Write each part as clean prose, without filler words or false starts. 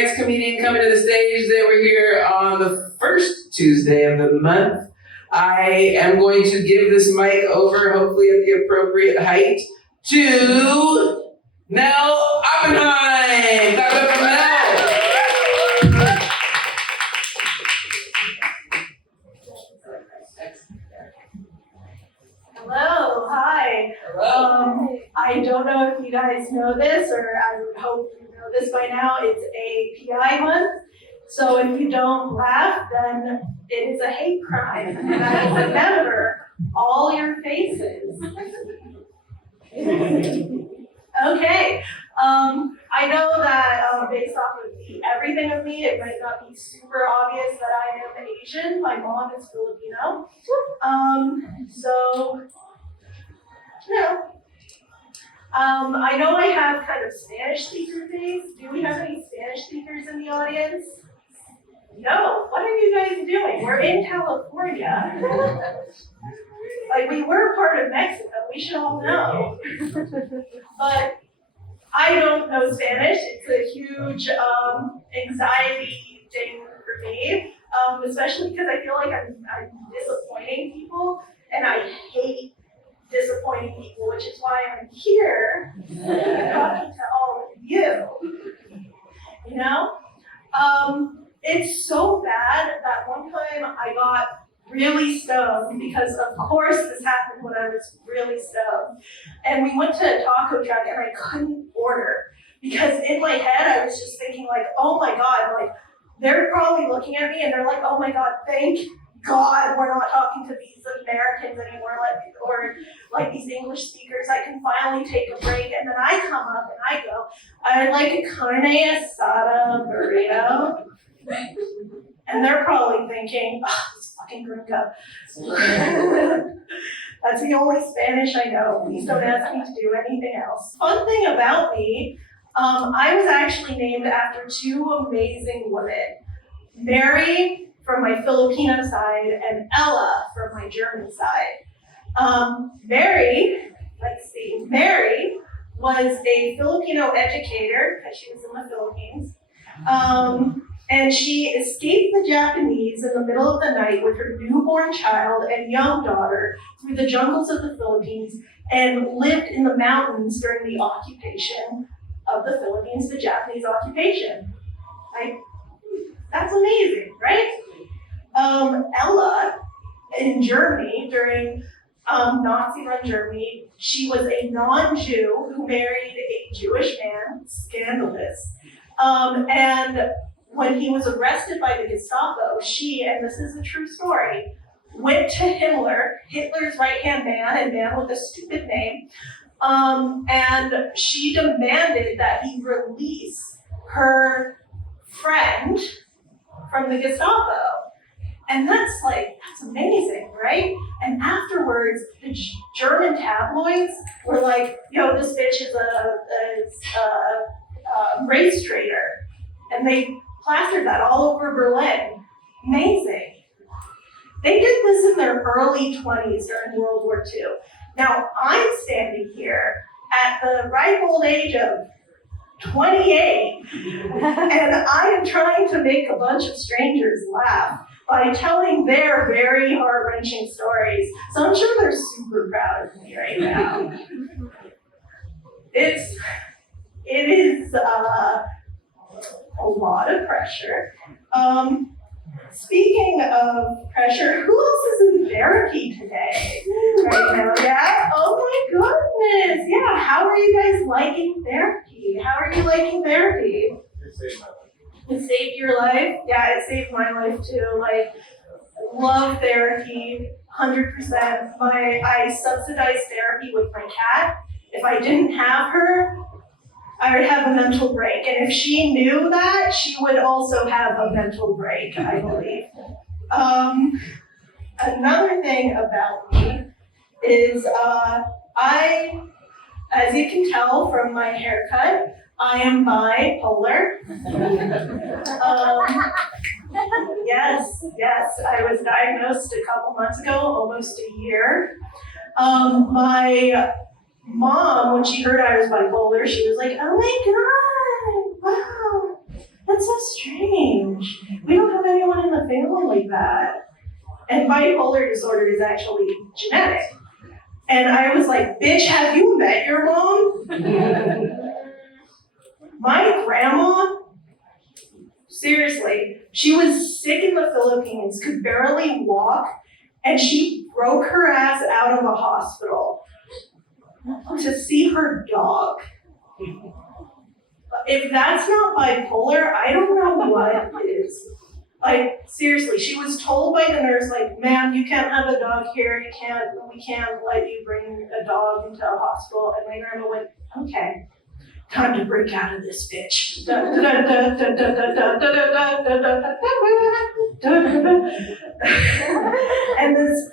next comedian coming to the stage. They were here on the first Tuesday of the month. I am going to give this mic over, hopefully at the appropriate height, to Mel Oppenheim. Clap it up for Mel. Hello, hi. I don't know if you guys know this, or I would hope you know this by now. It's a PI month. So if you don't laugh, then it is a hate crime. And I will remember all your faces. Okay. I know that based off of everything of me, it might not be super obvious that I am Asian. My mom is Filipino. So, yeah. I know I have kind of Spanish speaker face. Do we have any Spanish speakers in the audience? No. What are you guys doing? We're in California. Like, we were part of Mexico. We should all know. But I don't know Spanish. It's a huge anxiety thing for me, especially because I feel like I'm disappointing people, and I hate disappointing people, which is why I'm here talking to all of you. You know? It's so bad that one time I got really stoned, because of course this happened when I was really stoned. And we went to a taco truck and I couldn't order, because in my head I was just thinking like, oh my God, like they're probably looking at me and they're like, oh my God, thank God we're not talking to these Americans anymore, or these English speakers. I can finally take a break. And then I come up and I go, I'd like a carne asada burrito. And they're probably thinking, oh, this fucking gringo. That's the only Spanish I know. Please don't ask me to do anything else. Fun thing about me, I was actually named after two amazing women. Mary from my Filipino side and Ella from my German side. Mary was a Filipino educator, because she was in the Philippines. And she escaped the Japanese in the middle of the night with her newborn child and young daughter through the jungles of the Philippines, and lived in the mountains during the occupation of the Philippines, the Japanese occupation. That's amazing, right? Ella, in Germany, during Nazi-run Germany, she was a non-Jew who married a Jewish man, scandalous. And when he was arrested by the Gestapo, she, and this is a true story, went to Himmler, Hitler's right-hand man, and man with a stupid name, and she demanded that he release her friend from the Gestapo. And that's amazing, right? And afterwards, the German tabloids were like, yo, this bitch is a race traitor. And they plastered that all over Berlin. Amazing. They did this in their early 20s during World War II. Now, I'm standing here at the ripe old age of 28, and I am trying to make a bunch of strangers laugh by telling their very heart-wrenching stories. So I'm sure they're super proud of me right now. It is a lot of pressure. Speaking of pressure, who else is in therapy today? Right now, yeah? Oh my goodness, yeah. How are you guys liking therapy? How are you liking therapy? It saved my life. It saved your life? Yeah, it saved my life too. Love therapy, 100%. I subsidize therapy with my cat. If I didn't have her, I would have a mental break. And if she knew that, she would also have a mental break, I believe. Another thing about me is as you can tell from my haircut, I am bipolar. Yes, I was diagnosed a couple months ago, almost a year. My mom, when she heard I was bipolar, she was like, oh my God, wow, that's that's so strange. We don't have anyone in the family like that. And bipolar disorder is actually genetic. And I was like, bitch, have you met your mom? My grandma, seriously, she was sick in the Philippines, could barely walk, and she broke her ass out of a hospital to see her dog. If that's not bipolar, I don't know what is. Like, seriously, she was told by the nurse, like, ma'am, you can't have a dog here, we can't let you bring a dog into a hospital. And my grandma went, okay, time to break out of this bitch. And this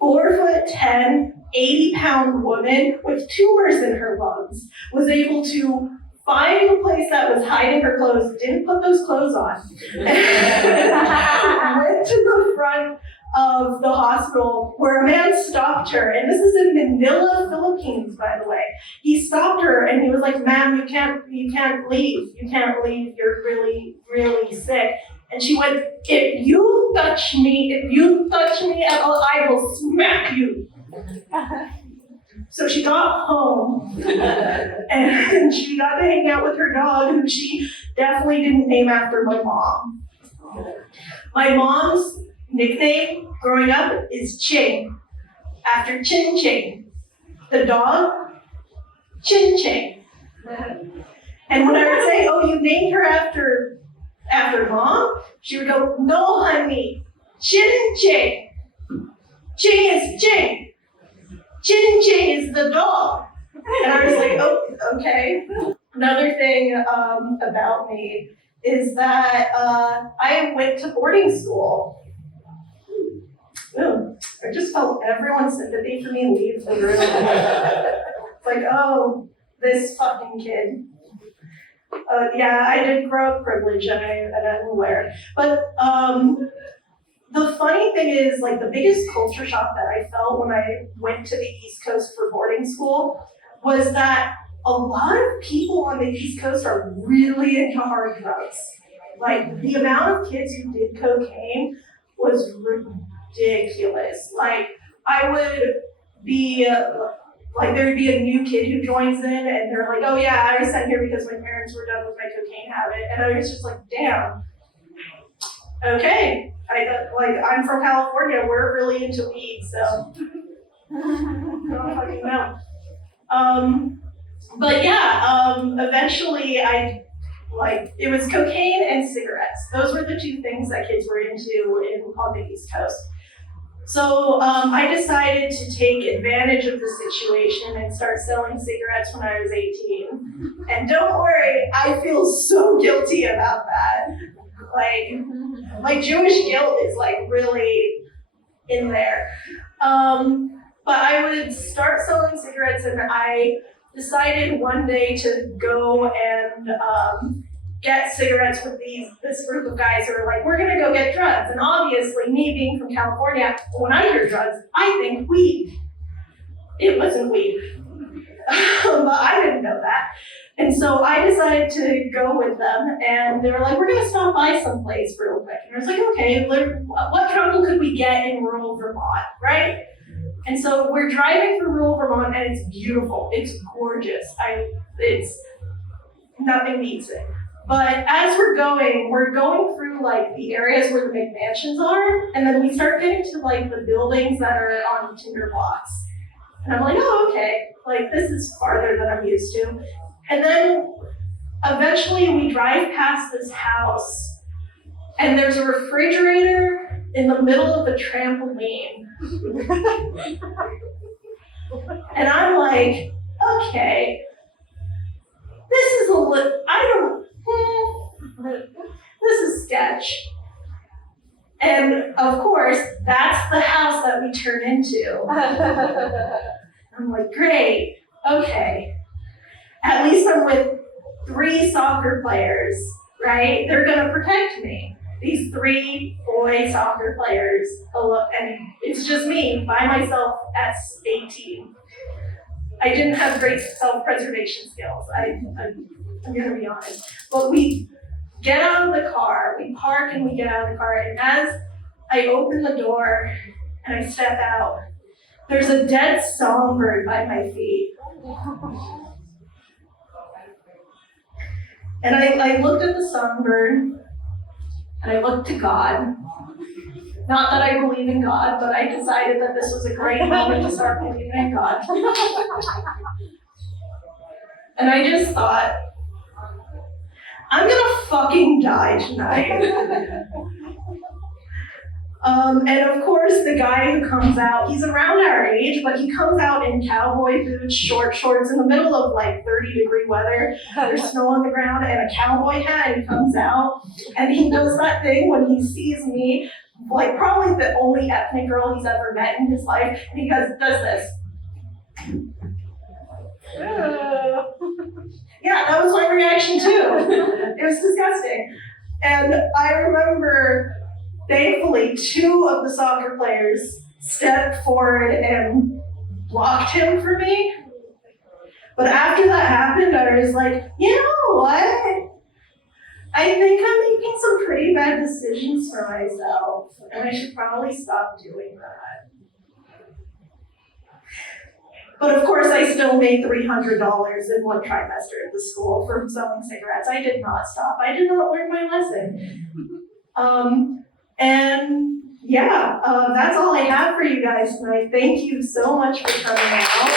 4'10", 80-pound woman with tumors in her lungs was able to find the place that was hiding her clothes, didn't put those clothes on, went to the front of the hospital where a man stopped her, and this is in Manila, Philippines, by the way. He stopped her and he was like, ma'am, you can't leave. You can't leave, you're really, really sick. And she went, if you touch me at all, I will smack you. So she got home and she got to hang out with her dog, who she definitely didn't name after my mom. My mom's nickname growing up is Ching, after Chin Ching. The dog, Chin Ching. And when I would say, oh, you named her after mom, she would go, no, honey, Chin Ching. Ching is Ching. Chin Ching is the dog. And I was like, oh, okay. Another thing about me is that I went to boarding school. Ooh, I just felt everyone's sympathy for me leave the room. It's like, oh, this fucking kid. Yeah, I did grow up privileged, and I'm aware. But the funny thing is, like, the biggest culture shock that I felt when I went to the East Coast for boarding school was that a lot of people on the East Coast are really into hard drugs. Like, the amount of kids who did cocaine was ridiculous. Like, I would be, like, there would be a new kid who joins in, and they're like, oh yeah, I was sent here because my parents were done with my cocaine habit. And I was just like, damn, okay. I'm from California, we're really into weed, so I don't fucking know. But yeah, eventually it was cocaine and cigarettes. Those were the two things that kids were into on the East Coast. So I decided to take advantage of the situation and start selling cigarettes when I was 18. And don't worry, I feel so guilty about that. Like, my Jewish guilt is like really in there. But I would start selling cigarettes, and I decided one day to go and get cigarettes with this group of guys who were like, we're gonna go get drugs. And obviously, me being from California, when I hear drugs, I think weed. It wasn't weed, but I didn't know that. And so I decided to go with them, and they were like, we're gonna stop by someplace real quick. And I was like, okay, what trouble could we get in rural Vermont, right? And so we're driving through rural Vermont, and it's beautiful, it's gorgeous. It's nothing beats it. But as we're going through like the areas where the McMansions are, and then we start getting to like the buildings that are on tinder blocks. And I'm like, oh, okay, like this is farther than I'm used to. And then eventually we drive past this house, and there's a refrigerator in the middle of a trampoline. And I'm like, okay, this is this is sketch. And of course, that's the house that we turn into. I'm like, great, okay. At least I'm with 3 soccer players, right? They're gonna protect me. These 3 boy soccer players, and it's just me by myself at 18. I didn't have great self-preservation skills. I'm gonna be honest. But we get out of the car. We park and we get out of the car. And as I open the door and I step out, there's a dead songbird by my feet. And I looked at the songbird and I looked to God. Not that I believe in God, but I decided that this was a great moment to start believing in God. And I just thought, I'm gonna fucking die tonight. And of course, the guy who comes out, he's around our age, but he comes out in cowboy boots, short shorts in the middle of like 30-degree weather. There's snow on the ground and a cowboy hat, and he comes out and he does that thing when he sees me, like probably the only ethnic girl he's ever met in his life, and he does this. Yeah, that was my reaction too. It was disgusting. And I remember, thankfully, 2 of the soccer players stepped forward and blocked him for me. But after that happened, I was like, you know what? I think I'm making some pretty bad decisions for myself, and I should probably stop doing that. But of course, I still made $300 in one trimester at the school from selling cigarettes. I did not stop. I did not learn my lesson. And yeah, that's all I have for you guys tonight. Thank you so much for coming out.